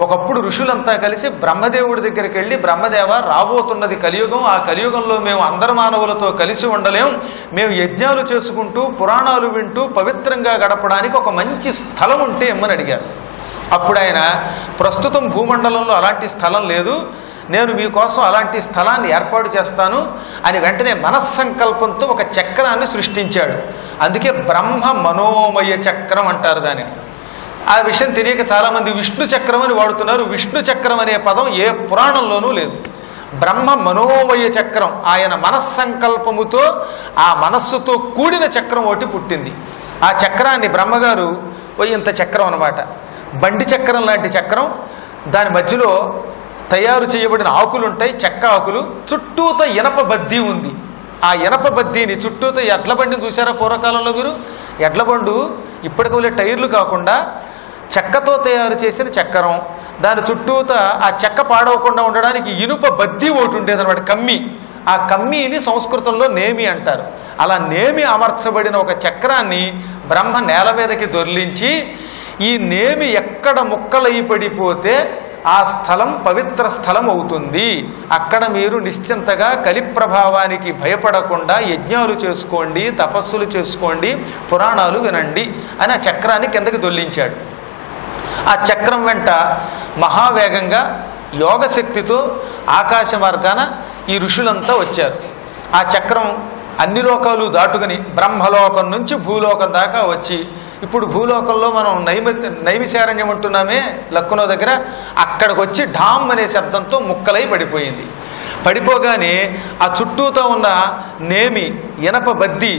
ఒకప్పుడు ఋషులంతా కలిసి బ్రహ్మదేవుడి దగ్గరికి వెళ్ళి, బ్రహ్మదేవ రాబోతున్నది కలియుగం, ఆ కలియుగంలో మేము అందరు మానవులతో కలిసి ఉండలేం, మేము యజ్ఞాలు చేసుకుంటూ పురాణాలు వింటూ పవిత్రంగా గడపడానికి ఒక మంచి స్థలం ఉంటే ఇమ్మని అడిగారు. అప్పుడు ఆయన ప్రస్తుతం భూమండలంలో అలాంటి స్థలం లేదు, నేను మీకోసం అలాంటి స్థలాన్ని ఏర్పాటు చేస్తాను అని వెంటనే మనస్సంకల్పంతో ఒక చక్రాన్ని సృష్టించాడు. అందుకే బ్రహ్మ మనోమయ చక్రం అంటారు దానిని. ఆ విషయం తెలియక చాలామంది విష్ణు చక్రం అని వాడుతున్నారు. విష్ణు చక్రం అనే పదం ఏ పురాణంలోనూ లేదు. బ్రహ్మ మనోమయ చక్రం, ఆయన మనస్సంకల్పముతో ఆ మనస్సుతో కూడిన చక్రం ఒకటి పుట్టింది. ఆ చక్రాన్ని బ్రహ్మగారు ఇంత చక్రం అన్నమాట, బండి చక్రం లాంటి చక్రం, దాని మధ్యలో తయారు చేయబడిన ఆకులు ఉంటాయి, చెక్క ఆకులు, చుట్టూతో ఇనప బద్దీ ఉంది. ఆ ఇనప బద్దీని చుట్టూతో ఎడ్ల బండిని చూసారా పూర్వకాలంలో మీరు? ఎడ్ల బండు ఇప్పటికి వెళ్ళే టైర్లు కాకుండా చెక్కతో తయారు చేసిన చక్రం, దాని చుట్టూత ఆ చెక్క పాడవకుండా ఉండడానికి ఇనుప బద్దీ ఒకటి ఉండేది అనమాట, కమ్మి. ఆ కమ్మీని సంస్కృతంలో నేమి అంటారు. అలా నేమి అమర్చబడిన ఒక చక్రాన్ని బ్రహ్మ నేల మీదకి దొర్లించి, ఈ నేమి ఎక్కడ ముక్కలై పడిపోతే ఆ స్థలం పవిత్ర స్థలం అవుతుంది, అక్కడ మీరు నిశ్చింతగా కలి ప్రభావానికి భయపడకుండా యజ్ఞాలు చేసుకోండి, తపస్సులు చేసుకోండి, పురాణాలు వినండి అని ఆ చక్రాన్ని కిందకి దొర్లించాడు. ఆ చక్రం వెంట మహావేగంగా యోగశక్తితో ఆకాశ మార్గాన ఈ ఋషులంతా వచ్చారు. ఆ చక్రం అన్ని లోకాలు దాటుకుని బ్రహ్మలోకం నుంచి భూలోకం దాకా వచ్చి, ఇప్పుడు భూలోకంలో మనం నైమిశారణ్యం అంటున్నామే లక్కునో దగ్గర, అక్కడికి వచ్చి ఢామ్ అనే శబ్దంతో ముక్కలై పడిపోయింది. పడిపోగానే ఆ చుట్టూతో ఉన్న నేమి ఇనప బద్ది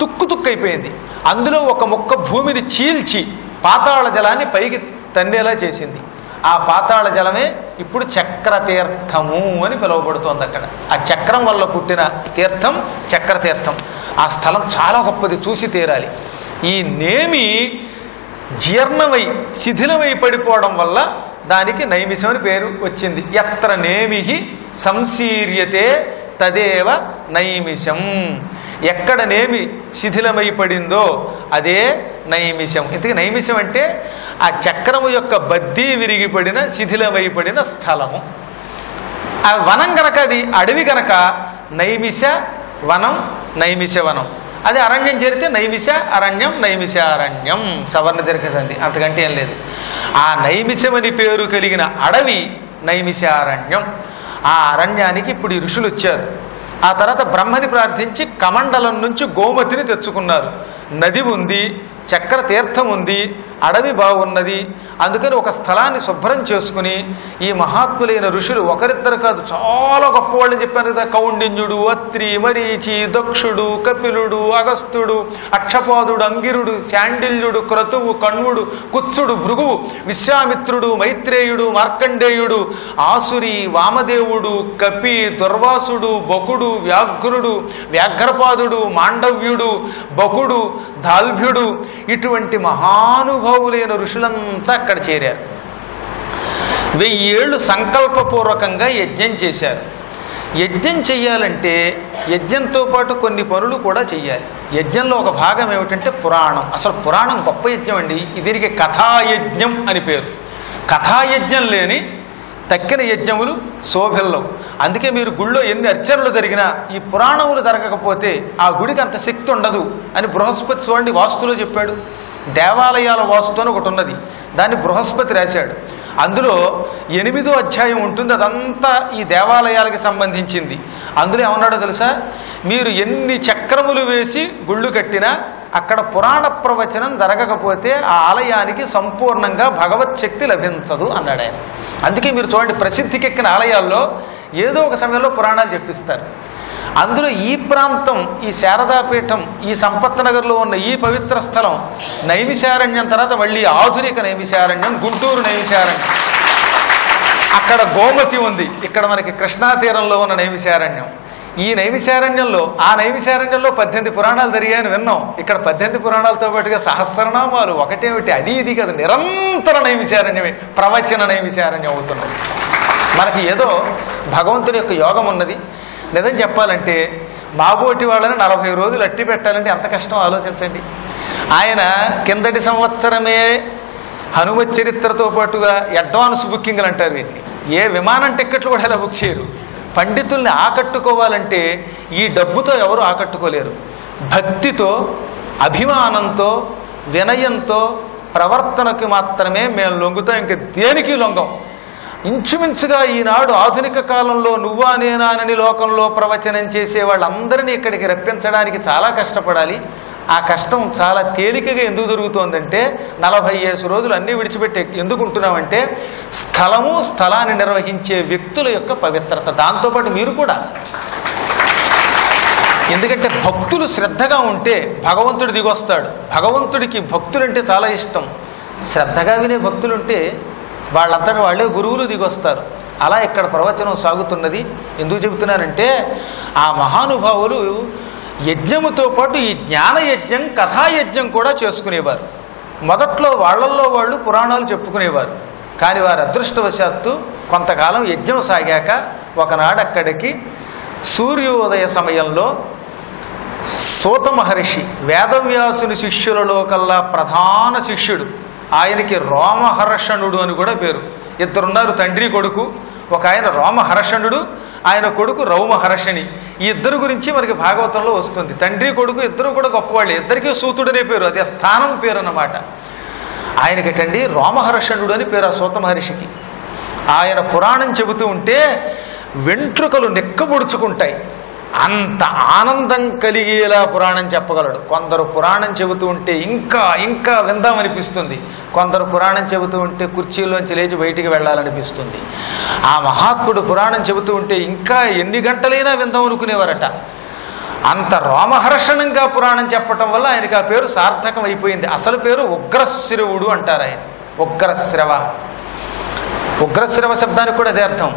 తుక్కుతుక్కైపోయింది. అందులో ఒక ముక్క భూమిని చీల్చి పాతాళ జలాన్ని పైకి తన్నేలా చేసింది. ఆ పాతాళ జలమే ఇప్పుడు చక్రతీర్థము అని పిలువబడుతోంది. అక్కడ ఆ చక్రం వల్ల పుట్టిన తీర్థం చక్రతీర్థం. ఆ స్థలం చాలా గొప్పది, చూసి తీరాలి. ఈ నేమి జీర్ణమై శిథిలమై పడిపోవడం వల్ల దానికి నైమిషం అని పేరు వచ్చింది. ఎత్ర నేమిహి సంశీర్యతే తదేవ నైమిషం. ఎక్కడ నేమి శిథిలమై పడిందో అదే నైమిషం. ఇంతకీ నైమిషం అంటే ఆ చక్రము యొక్క బద్దీ విరిగిపడిన శిథిలమై పడిన స్థలము. ఆ వనం గనక అది అడవి గనక నైమిష వనం, నైమిష వనం. అది అరణ్యం చేరితే నైమిష అరణ్యం, నైమిషారణ్యం, సవర్ణ దీర్ఘసంధి, అంతకంటే ఏం లేదు. ఆ నైమిషమని పేరు కలిగిన అడవి నైమిషారణ్యం. ఆ అరణ్యానికి ఇప్పుడు ఈ ఋషులు వచ్చారు. ఆ తర్వాత బ్రహ్మని ప్రార్థించి కమండలం నుంచి గోమతిని తెచ్చుకున్నారు. నది ఉంది, చక్ర తీర్థం ఉంది, అడవి బాగున్నది. అందుకని ఒక స్థలాన్ని శుభ్రం చేసుకుని ఈ మహాత్ములైన ఋషులు ఒకరిద్దరు కాదు, చాలా గొప్పవాళ్ళని చెప్పాను కదా. కౌండిన్యుడు, అత్రి, మరీచి, దక్షుడు, కపిలుడు, అగస్త్యుడు, అక్షపాదుడు, అంగిరుడు, శాండిల్యుడు, క్రతువు, కణ్వుడు, కుత్సుడు, భృగువు, విశ్వామిత్రుడు, మైత్రేయుడు, మార్కండేయుడు, ఆసురి, వామదేవుడు, కపి, దుర్వాసుడు, బకుడు, వ్యాఘ్రుడు, వ్యాఘ్రపాదుడు, మాండవ్యుడు, బకుడు, దాల్భ్యుడు, ఇటువంటి మహానుభావులైన ఋషులంతా అక్కడ చేరారు. 1000 ఏళ్ళు సంకల్పపూర్వకంగా యజ్ఞం చేశారు. యజ్ఞం చెయ్యాలంటే యజ్ఞంతో పాటు కొన్ని పనులు కూడా చెయ్యాలి. యజ్ఞంలో ఒక భాగం ఏమిటంటే పురాణం. అసలు పురాణం గొప్ప యజ్ఞం అండి. దీనికి కథాయజ్ఞం అని పేరు. కథాయజ్ఞం లేని తక్కిన యజ్ఞములు శోభిల్లవు. అందుకే మీరు గుళ్ళో ఎన్ని అర్చనలు జరిగినా ఈ పురాణములు జరగకపోతే ఆ గుడికి అంత శక్తి ఉండదు అని బృహస్పతి చూడండి వాస్తులో చెప్పాడు. దేవాలయాల వాస్తు అని ఒకటి ఉన్నది, దాన్ని బృహస్పతి రాశాడు. అందులో 8వ అధ్యాయం ఉంటుంది, అదంతా ఈ దేవాలయాలకు సంబంధించింది. అందులో ఏమన్నాడో తెలుసా, మీరు ఎన్ని చక్రములు వేసి గుళ్ళు కట్టినా అక్కడ పురాణ ప్రవచనం జరగకపోతే ఆ ఆలయానికి సంపూర్ణంగా భగవత్ శక్తి లభించదు అన్నాడు ఆయన. అందుకే మీరు చూడండి, ప్రసిద్ధికెక్కిన ఆలయాల్లో ఏదో ఒక సమయంలో పురాణాలు చెప్పిస్తారు. అందులో ఈ ప్రాంతం, ఈ శారదాపీఠం, ఈ సంపత్నగర్లో ఉన్న ఈ పవిత్ర స్థలం నైమిషారణ్యం తర్వాత మళ్ళీ ఆధునిక నైమిషారణ్యం, గుంటూరు నైమిషారణ్యం. అక్కడ గోమతి ఉంది, ఇక్కడ మనకి కృష్ణా తీరంలో ఉన్న నైమిషారణ్యం. ఈ నైమిషారణ్యంలో, ఆ నైమిషారణ్యంలో 18 పురాణాలు జరిగాయని విన్నాం. ఇక్కడ 18 పురాణాలతో పాటుగా సహస్రనామాలు, ఒకటేమిటి అది ఇది కదా, నిరంతర నైమిషారణ్యమే, ప్రవచన నైమిషారణ్యం అవుతున్నది. మనకి ఏదో భగవంతుడి యొక్క యోగం ఉన్నది. నిజం చెప్పాలంటే మాబోటి వాళ్ళని 40 రోజులు అట్టి పెట్టాలంటే ఎంత కష్టం ఆలోచించండి. ఆయన కిందటి సంవత్సరమే హనుమత్ చరిత్రతో పాటుగా అడ్వాన్స్ బుకింగ్లు అంటారు వీటిని. ఏ విమానం టిక్కెట్లు కూడా ఇలా బుక్ చేయరు. పండితుల్ని ఆకట్టుకోవాలంటే ఈ డబ్బుతో ఎవరు ఆకట్టుకోలేరు. భక్తితో, అభిమానంతో, వినయంతో ప్రవర్తనకు మాత్రమే మేము లొంగుతాం, ఇంక దేనికి లొంగం. ఇంచుమించుగా ఈనాడు ఆధునిక కాలంలో నువ్వా నేనానని లోకంలో ప్రవచనం చేసే వాళ్ళందరినీ ఇక్కడికి రప్పించడానికి చాలా కష్టపడాలి. ఆ కష్టం చాలా తేలికగా ఎందుకు జరుగుతోందంటే 45 రోజులు అన్నీ విడిచిపెట్టి ఎందుకు ఉంటున్నామంటే స్థలము, స్థలాన్ని నిర్వహించే వ్యక్తుల యొక్క పవిత్రత, దాంతోపాటు మీరు కూడా. ఎందుకంటే భక్తులు శ్రద్ధగా ఉంటే భగవంతుడు దిగొస్తాడు. భగవంతుడికి భక్తులంటే చాలా ఇష్టం. శ్రద్ధగా వినే భక్తులుంటే వాళ్ళంతటా వాళ్ళే గురువులు దిగొస్తారు. అలా ఇక్కడ ప్రవచనం సాగుతున్నది. ఎందుకు చెబుతున్నానంటే ఆ మహానుభావులు యజ్ఞముతో పాటు ఈ జ్ఞానయజ్ఞం, కథాయజ్ఞం కూడా చేసుకునేవారు. మొదట్లో వాళ్ళల్లో వాళ్ళు పురాణాలు చెప్పుకునేవారు. కానీ వారి అదృష్టవశాత్తు కొంతకాలం యజ్ఞం సాగాక ఒకనాడు అక్కడికి సూర్యోదయ సమయంలో సూత మహర్షి వేదవ్యాసుని శిష్యులలో కల్లా ప్రధాన శిష్యుడు, ఆయనకి రోమహర్షణుడు అని కూడా పేరు. ఇద్దరున్నారు, తండ్రి కొడుకు. ఒక ఆయన రోమహర్షణుడు, ఆయన కొడుకు రౌమహర్షణి. ఈ ఇద్దరు గురించి మనకి భాగవతంలో వస్తుంది. తండ్రి కొడుకు ఇద్దరు కూడా గొప్పవాళ్ళే, ఇద్దరికీ సూతుడనే పేరు, అది స్థానం పేరు అన్నమాట. ఆయనకిటండి రోమహర్షణుడు అని పేరు ఆ సూత మహర్షికి. ఆయన పురాణం చెబుతూ ఉంటే వెంట్రుకలు నెక్కబొడుచుకుంటాయి, అంత ఆనందం కలిగేలా పురాణం చెప్పగలడు. కొందరు పురాణం చెబుతూ ఉంటే ఇంకా ఇంకా విందామనిపిస్తుంది, కొందరు పురాణం చెబుతూ ఉంటే కుర్చీలోంచి లేచి బయటికి వెళ్ళాలనిపిస్తుంది. ఆ మహాత్ముడు పురాణం చెబుతూ ఉంటే ఇంకా ఎన్ని గంటలైనా విందాం అనుకునేవారట. అంత రోమహర్షణంగా పురాణం చెప్పటం వల్ల ఆయనకి ఆ పేరు సార్థకం అయిపోయింది. అసలు పేరు ఉగ్రశ్రవుడు అంటారు ఆయన. ఉగ్రశ్రవ, ఉగ్రశ్రవ శబ్దానికి కూడా అదే అర్థం.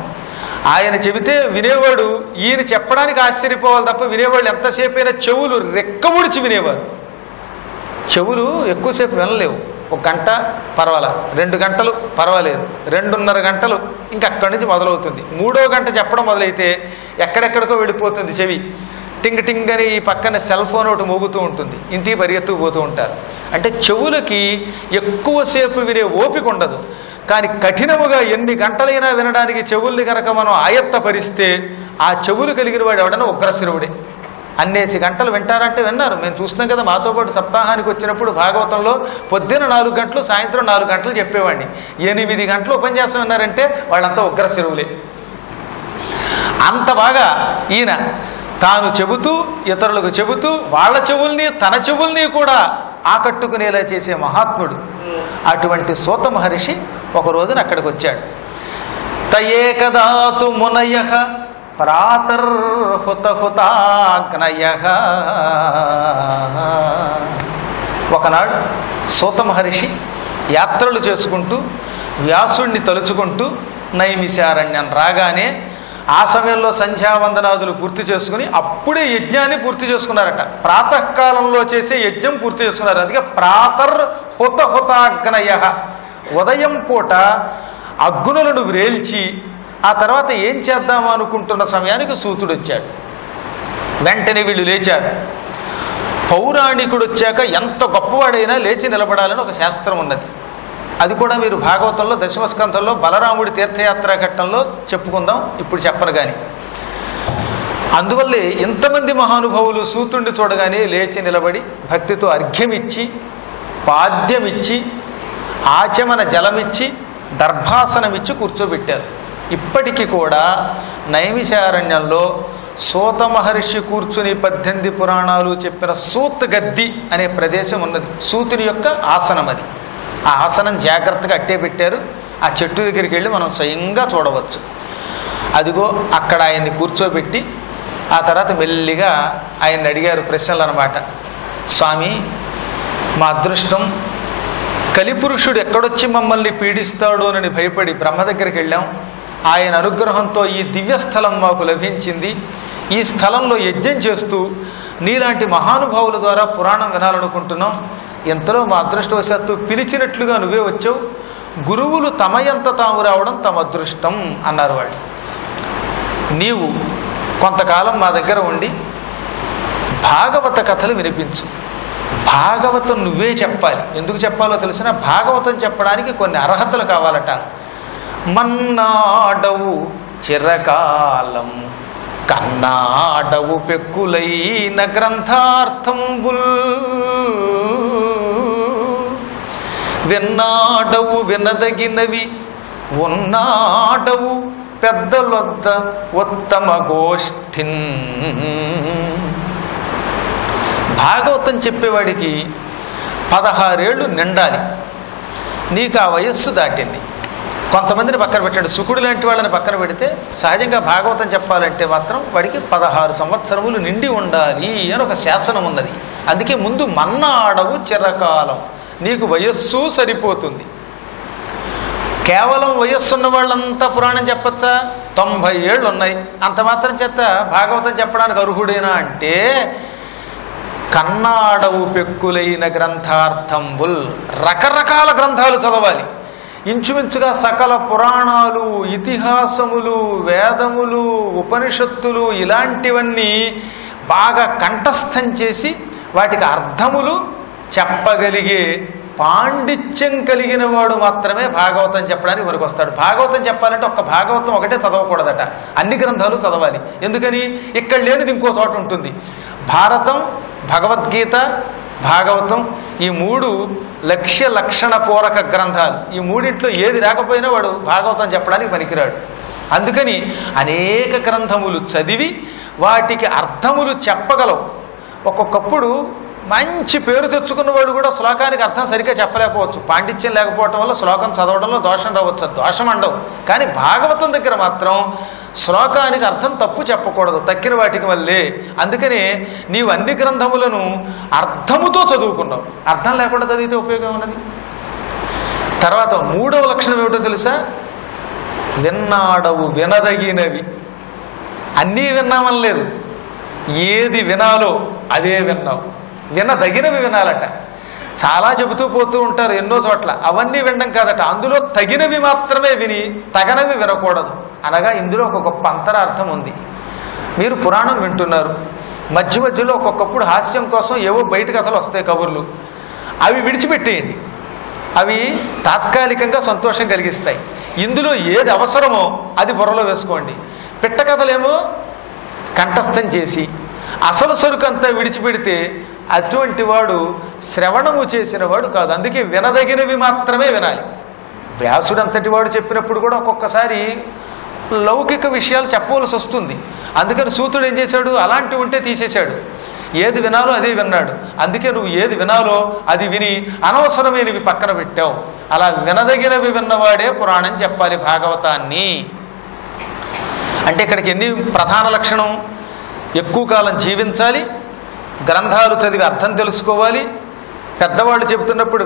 ఆయన చెబితే వినేవాడు, ఈయన చెప్పడానికి ఆశ్చర్యపోవాలి తప్ప వినేవాళ్ళు ఎంతసేపు అయినా చెవులు రెక్కముడిచి వినేవారు. చెవులు ఎక్కువసేపు వినలేవు. 1 గంట పర్వాలా, 2 గంటలు పర్వాలేదు, 2.5 గంటలు ఇంకా అక్కడి నుంచి మొదలవుతుంది. 3వ గంట చెప్పడం మొదలైతే ఎక్కడెక్కడికో వెళ్ళిపోతుంది చెవి. టింగ్ టింగ్ అని ఈ పక్కన సెల్ ఫోన్ ఒకటి మోగుతూ ఉంటుంది, ఇంటికి పరిగెత్తుకుపోతూ ఉంటారు. అంటే చెవులకి ఎక్కువసేపు వినే ఓపిక ఉండదు. కానీ కఠినముగా ఎన్ని గంటలైనా వినడానికి చెవుల్ని కనుక మనం ఆయత్తపరిస్తే ఆ చెవులు కలిగిన వాడు ఎవడన్నా ఉగ్రశ్రవుడే. అన్నేసి గంటలు వింటారంటే విన్నారు. మేము చూస్తున్నాం కదా, మాతో పాటు సప్తాహానికి వచ్చినప్పుడు భాగవతంలో పొద్దున 4 గంటలు, సాయంత్రం 4 గంటలు చెప్పేవాడిని. 8 గంటలు ఉపన్యాసం విన్నారంటే వాళ్ళంతా ఉగ్రశ్రవులే. అంత బాగా ఈయన తాను చెబుతూ ఇతరులకు చెబుతూ వాళ్ళ చెవుల్ని తన చెవుల్ని కూడా ఆకట్టుకునేలా చేసే మహాత్ముడు. అటువంటి సూత మహర్షి ఒక రోజున అక్కడికి వచ్చాడు. తయేకదాతు మునయ ప్రాతర్హుతహుతాగ్నయ. ఒకనాడు సూత మహర్షి యాత్రలు చేసుకుంటూ వ్యాసుణ్ణి తలుచుకుంటూ నైమిషారణ్యం రాగానే ఆ సమయంలో సంధ్యావందనాదులు పూర్తి చేసుకుని అప్పుడే యజ్ఞాన్ని పూర్తి చేసుకున్నారట. ప్రాతకాలంలో చేసే యజ్ఞం పూర్తి చేసుకున్నారు. అందుకే ప్రాతర్హుతహుతాగ్నయ. ఉదయం పూట అగ్నులను వ్రేల్చి ఆ తర్వాత ఏం చేద్దాం అనుకుంటున్న సమయానికి సూతుడు వచ్చాడు. వెంటనే వీళ్ళు లేచారు. పౌరాణికుడు వచ్చాక ఎంత గొప్పవాడైనా లేచి నిలబడాలని ఒక శాస్త్రం ఉన్నది. అది కూడా మీరు భాగవతంలో దశమస్కంధంలో బలరాముడి తీర్థయాత్ర ఘట్టంలో చెప్పుకుందాం, ఇప్పుడు చెప్పను. కానీ అందువల్లే ఇంతమంది మహానుభావులు సూతుడిని చూడగానే లేచి నిలబడి భక్తితో అర్ఘ్యమిచ్చి, పాద్యమిచ్చి, ఆచమన జలమిచ్చి, దర్భాసనమిచ్చి కూర్చోబెట్టారు. ఇప్పటికీ కూడా నైమిషారణ్యంలో సూత మహర్షి కూర్చుని 18 పురాణాలు చెప్పిన సూత్ గద్ది అనే ప్రదేశం ఉన్నది. సూతుని యొక్క ఆసనం అది. ఆ ఆసనం జాగ్రత్తగా అట్టే పెట్టారు. ఆ చెట్టు దగ్గరికి వెళ్ళి మనం స్వయంగా చూడవచ్చు. అదిగో అక్కడ ఆయన్ని కూర్చోబెట్టి ఆ తర్వాత మెల్లిగా ఆయన్ని అడిగారు ప్రశ్నలు అన్నమాట. స్వామి, మా అదృష్టం కలిపురుషుడు ఎక్కడొచ్చి మమ్మల్ని పీడిస్తాడో అని భయపడి బ్రహ్మ దగ్గరికి వెళ్ళాం. ఆయన అనుగ్రహంతో ఈ దివ్యస్థలం మాకు లభించింది. ఈ స్థలంలో యజ్ఞం చేస్తూ నీలాంటి మహానుభావుల ద్వారా పురాణం వినాలనుకుంటున్నాం. ఎంతలో మా అదృష్టవశాత్తు పిలిచినట్లుగా నువ్వే వచ్చావు. గురువులు తమయంత తాము రావడం తమ అదృష్టం అన్నారు వాళ్ళు. నీవు కొంతకాలం మా దగ్గర ఉండి భాగవత కథలు వినిపించు. భాగవతం నువ్వే చెప్పాలి. ఎందుకు చెప్పాలో తెలిసిన, భాగవతం చెప్పడానికి కొన్ని అర్హతలు కావాలట. మన్నాడవు చిరకాలం కన్నాడవు పెక్కులైన గ్రంథార్థంబుల్ విన్నాడవు వినదగినవి ఉన్నాడవు పెద్దలొద్ద ఉత్తమ గోష్ఠిన్. భాగవతం చెప్పేవాడికి 16 ఏళ్ళు నిండాలి. నీకు ఆ వయస్సు దాటింది. కొంతమందిని పక్కన పెట్టాడు. శుకుడు లాంటి వాళ్ళని పక్కన పెడితే సహజంగా భాగవతం చెప్పాలంటే మాత్రం వాడికి 16 సంవత్సరములు నిండి ఉండాలి అని ఒక శాసనం ఉన్నది. అందుకే ముందు మన్నాడవు చిరకాలం, నీకు వయస్సు సరిపోతుంది. కేవలం వయస్సున్న వాళ్ళంతా పురాణం చెప్పచ్చా? 90 ఏళ్ళు ఉన్నాయి. అంత మాత్రం చేత భాగవతం చెప్పడానికి అర్హుడేనా అంటే, కన్నాడవు పెక్కులైన గ్రంథార్థంబుల్, రకరకాల గ్రంథాలు చదవాలి. ఇంచుమించుగా సకల పురాణాలు, ఇతిహాసములు, వేదములు, ఉపనిషత్తులు ఇలాంటివన్నీ బాగా కంఠస్థం చేసి వాటికి అర్థములు చెప్పగలిగే పాండిత్యం కలిగిన వాడు మాత్రమే భాగవతం చెప్పడానికి మనకు వస్తాడు. భాగవతం చెప్పాలంటే ఒక్క భాగవతం ఒకటే చదవకూడదట, అన్ని గ్రంథాలు చదవాలి. ఎందుకని? ఇక్కడ లేనిది ఇంకో చోట ఉంటుంది. భారతం, భగవద్గీత, భాగవతం ఈ మూడు లక్ష్య లక్షణ పూరక గ్రంథాలు. ఈ మూడింట్లో ఏది రాకపోయినా వాడు భాగవతం చెప్పడానికి పనికిరాడు. అందుకని అనేక గ్రంథములు చదివి వాటికి అర్థములు చెప్పగలవు. ఒక్కొక్కప్పుడు మంచి పేరు తెచ్చుకున్నవాడు కూడా శ్లోకానికి అర్థం సరిగ్గా చెప్పలేకపోవచ్చు. పాండిత్యం లేకపోవటం వల్ల శ్లోకం చదవడంలో దోషం రావచ్చు, దోషం ఉండవు. కానీ భాగవతం దగ్గర మాత్రం శ్లోకానికి అర్థం తప్పు చెప్పకూడదు, తక్కిన వాటికి వల్లే. అందుకనే నీవు అన్ని గ్రంథములను అర్థముతో చదువుకున్నావు. అర్థం లేకుండా చదివితే ఉపయోగం ఉన్నది. తర్వాత మూడవ లక్షణం ఏమిటో తెలుసా? విన్నాడవు వినదగినవి. అన్నీ విన్నామని లేదు, ఏది వినాలో అదే విన్నావు. వినదగినవి వినాలట. చాలా చెబుతూ పోతూ ఉంటారు ఎన్నో చోట్ల, అవన్నీ వినడం కాదట. అందులో తగినవి మాత్రమే విని తగనవి వినకూడదు. అనగా ఇందులో ఒక గొప్ప అంతరార్థం ఉంది. మీరు పురాణం వింటున్నారు, మధ్య మధ్యలో ఒక్కొక్కప్పుడు హాస్యం కోసం ఏవో బయట కథలు వస్తాయి, కబుర్లు. అవి విడిచిపెట్టేయండి, అవి తాత్కాలికంగా సంతోషం కలిగిస్తాయి. ఇందులో ఏది అవసరమో అది బుర్రలో వేసుకోండి. పిట్ట కథలేమో కంఠస్థం చేసి అసలు సరుకంతా విడిచిపెడితే అటువంటి వాడు శ్రవణము చేసిన వాడు కాదు. అందుకే వినదగినవి మాత్రమే వినాలి. వ్యాసుడంతటి వాడు చెప్పినప్పుడు కూడా ఒక్కొక్కసారి లౌకిక విషయాలు చెప్పవలసి వస్తుంది. అందుకని సూతుడు ఏం చేశాడు? అలాంటివి ఉంటే తీసేశాడు. ఏది వినాలో అదే విన్నాడు. అందుకే నువ్వు ఏది వినాలో అది విని అనవసరమైనవి పక్కన పెట్టావు. అలా వినదగినవి విన్నవాడే పురాణం చెప్పాలి, భాగవతాన్ని. అంటే ఇక్కడికి ఎన్ని ప్రధాన లక్షణం? ఎక్కువ కాలం జీవించాలి, గ్రంథాలు చదివి అర్థం తెలుసుకోవాలి, పెద్దవాళ్ళు చెబుతున్నప్పుడు